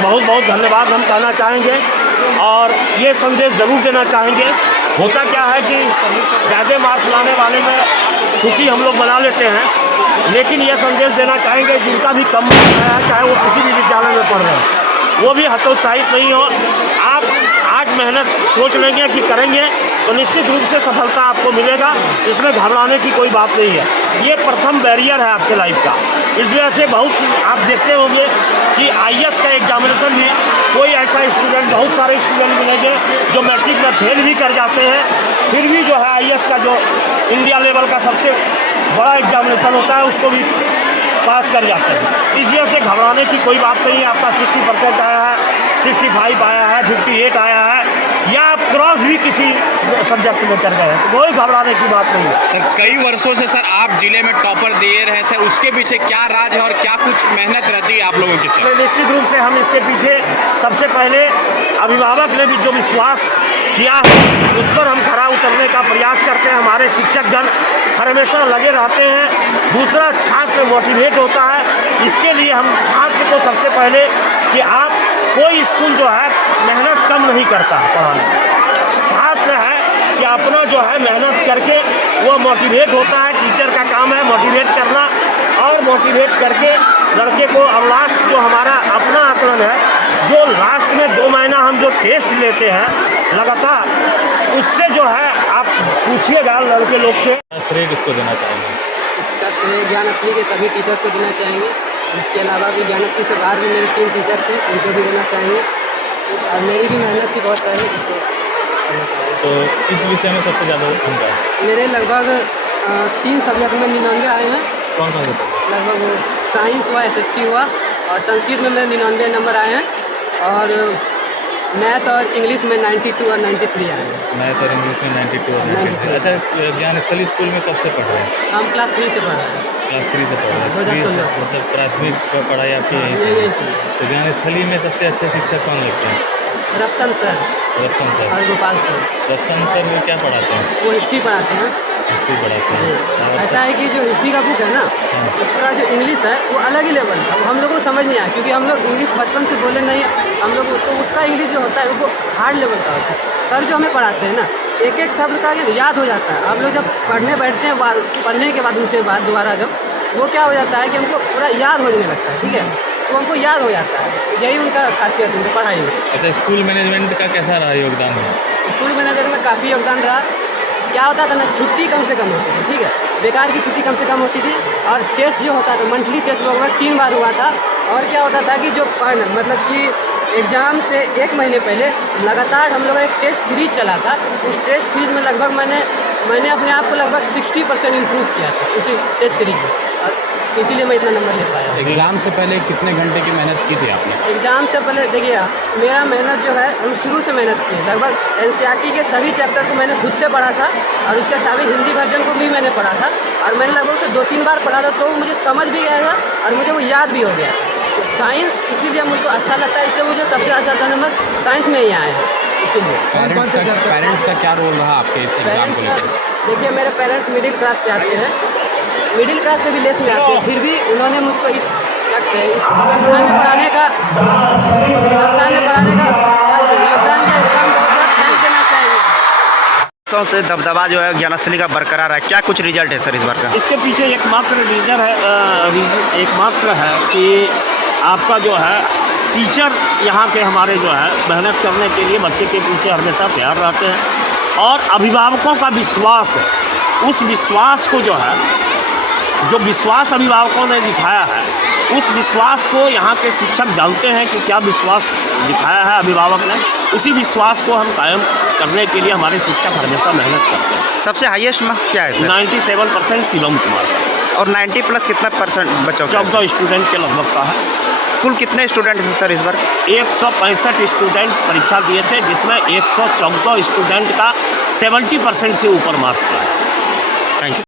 बहुत बहुत धन्यवाद हम कहना चाहेंगे और ये संदेश ज़रूर देना चाहेंगे। होता क्या है कि ज़्यादा मार्क्स लाने वाले में खुशी हम लोग मना लेते हैं, लेकिन ये संदेश देना चाहेंगे जिनका भी कम मार्क्स आया है, चाहे वो किसी भी विद्यालय में पढ़ रहे हैं, वो भी हतोत्साहित नहीं हो। आप आज मेहनत सोच लेंगे कि करेंगे तो निश्चित रूप से सफलता आपको मिलेगा, इसमें घबराने की कोई बात नहीं है। ये प्रथम बैरियर है आपके लाइफ का। इस वजह से बहुत आप देखते होंगे कि आईएएस का एग्जामिनेशन भी कोई ऐसा स्टूडेंट, बहुत सारे स्टूडेंट मिलेंगे जो मैट्रिक में फेल भी कर जाते हैं, फिर भी जो है आईएएस का जो इंडिया लेवल का सबसे बड़ा एग्जामिनेशन होता है उसको भी पास कर जाते हैं। इस वजह से घबराने की कोई बात नहीं है। आपका 60% आया है, 65 आया है, 58 आया है, या आप क्रॉस भी किसी सब्जेक्ट में कर गए हैं तो कोई घबराने की बात नहीं है। सर कई वर्षों से सर आप जिले में टॉपर दिए रहे सर, उसके पीछे क्या राज है और क्या कुछ मेहनत रहती है आप लोगों की? सर निश्चित रूप से हम इसके पीछे सबसे पहले अभिभावक ने भी जो विश्वास किया है उस पर हम खरा उतरने का प्रयास करते हैं। हमारे शिक्षकगण हमेशा लगे रहते हैं। दूसरा, छात्र मोटिवेट होता है। इसके लिए हम छात्र को सबसे पहले कि आप कोई स्कूल जो है मेहनत कम नहीं करता पढ़ाने, छात्र है कि अपना जो है मेहनत करके वो मोटिवेट होता है। टीचर का काम है मोटिवेट करना और मोटिवेट करके लड़के को अब लास्ट जो हमारा अपना आकलन है, जो लास्ट में 2 महीना हम जो टेस्ट लेते हैं लगातार, उससे जो है आप पूछिएगा लड़के लोग से। श्रेय किसको देना चाहेंगे? इसका श्रेय ज्ञानश्री के सभी टीचर्स को देना चाहेंगे। इसके अलावा भी ज्ञानश्री से बाहर भी मेरे 3 टीचर थे, उनको भी देना चाहेंगे। और मेरी भी मेहनत थी बहुत सारी, जिसको करना चाहेंगे। तो इस विषय में सबसे ज़्यादा अंक है? मेरे लगभग 3 सब्जेक्ट में 99 आए हैं। कौन सा होता है? लगभग वो साइंस हुआ, SST हुआ, और संस्कृत में मेरे 99 नंबर आए हैं, और मैथ और इंग्लिश में 92 और 93 आए हैं। मैथ और इंग्लिश में 92 और 93। अच्छा, ज्ञानस्थली स्कूल में कब से पढ़ रहे हैं? हम क्लास 3 से पढ़ रहे हैं। क्लास 3 से पढ़ रहे हैं। 2016 से। मतलब प्राथमिक पढ़ाई आपकी यहीं से? तो ज्ञानस्थली में सबसे अच्छे शिक्षक कौन लगते हैं? रफसन सर रफसन सर और गोपाल सर। रफसन सर वो क्या पढ़ाते हैं? वो हिस्ट्री पढ़ाते हैं। हिस्ट्री पढ़ाते हैं। ऐसा है कि जो हिस्ट्री का बुक है ना, उसका जो इंग्लिश है वो अलग ही लेवल है। हम लोगों को समझ नहीं आया क्योंकि हम लोग इंग्लिश बचपन से बोले नहीं है हम लोग, तो उसका इंग्लिश जो होता है वो हार्ड लेवल का होता है। सर जो हमें पढ़ाते हैं ना, एक एक शब्द का याद हो जाता है। हम लोग जब पढ़ने बैठते हैं, पढ़ने के बाद उनसे बाद दोबारा जब वो क्या हो जाता है कि हमको पूरा याद हो जाने लगता है। ठीक है, तो हमको याद हो जाता है। यही उनका खासियत है पढ़ाई में। अच्छा, स्कूल मैनेजमेंट का कैसा रहा योगदान? स्कूल मैनेजमेंट में काफ़ी योगदान रहा। क्या होता था ना, छुट्टी कम से कम होती थी। ठीक है, बेकार की छुट्टी कम से कम होती थी, और टेस्ट जो होता था मंथली टेस्ट लगभग 3 बार हुआ था। और क्या होता था कि जो फाइनल मतलब कि एग्ज़ाम से 1 महीने पहले लगातार हम लोग एक टेस्ट सीरीज चला था। उस टेस्ट सीरीज में लगभग मैंने अपने आप को लगभग 60% इम्प्रूव किया था उसी टेस्ट सीरीज में, और इसीलिए मैं इतना नंबर ले पाया। एग्ज़ाम से पहले कितने घंटे की मेहनत की थी आपने? एग्ज़ाम से पहले देखिए, मेरा मेहनत जो है हम शुरू से मेहनत की। लगभग NCERT के सभी चैप्टर को मैंने खुद से पढ़ा था, और उसके साथ हिंदी वर्जन को भी मैंने पढ़ा था, और मैंने लगभग उसे 2-3 बार पढ़ा था, तो मुझे समझ भी गया था और मुझे वो याद भी हो गया। तो साइंस इसीलिए मुझको अच्छा लगता है, इसलिए मुझे सबसे ज़्यादा नंबर साइंस में ही आए हैं। इसीलिए पेरेंट्स का क्या रोल रहा आपके इस एग्ज़ाम को लेकर? देखिए, मेरे पेरेंट्स मिडिल क्लास से आते हैं, मिडिल क्लास से भी लेस में आते हैं, फिर भी उन्होंने मुझको इस संस्थान में पढ़ाने का योगदान दिया। इसका हम बहुत बहुत थैंक देना चाहेंगे। से दबदबा जो है ज्ञानस्थली का बरकरार है, क्या कुछ रिजल्ट है सर इस बार का? इसके पीछे एकमात्र है कि आपका जो है टीचर यहाँ के हमारे जो है मेहनत करने के लिए बच्चे के पीछे हमेशा तैयार रहते हैं, और अभिभावकों का विश्वास है। उस विश्वास को जो है, जो विश्वास अभिभावकों ने दिखाया है, उस विश्वास को यहाँ के शिक्षक जानते हैं कि क्या विश्वास दिखाया है अभिभावक ने, उसी विश्वास को हम कायम करने के लिए हमारे शिक्षक हमेशा मेहनत करते हैं। सबसे हाईएस्ट मार्क्स क्या है सर? 97% शिवम कुमार का और 90 प्लस कितना परसेंट बच्चों का? 14 स्टूडेंट के लगभग का है। कुल कितने स्टूडेंट हैं सर इस बार? 165 स्टूडेंट परीक्षा दिए थे, जिसमें 114 स्टूडेंट का 70% से ऊपर मार्क्स था। Thank you.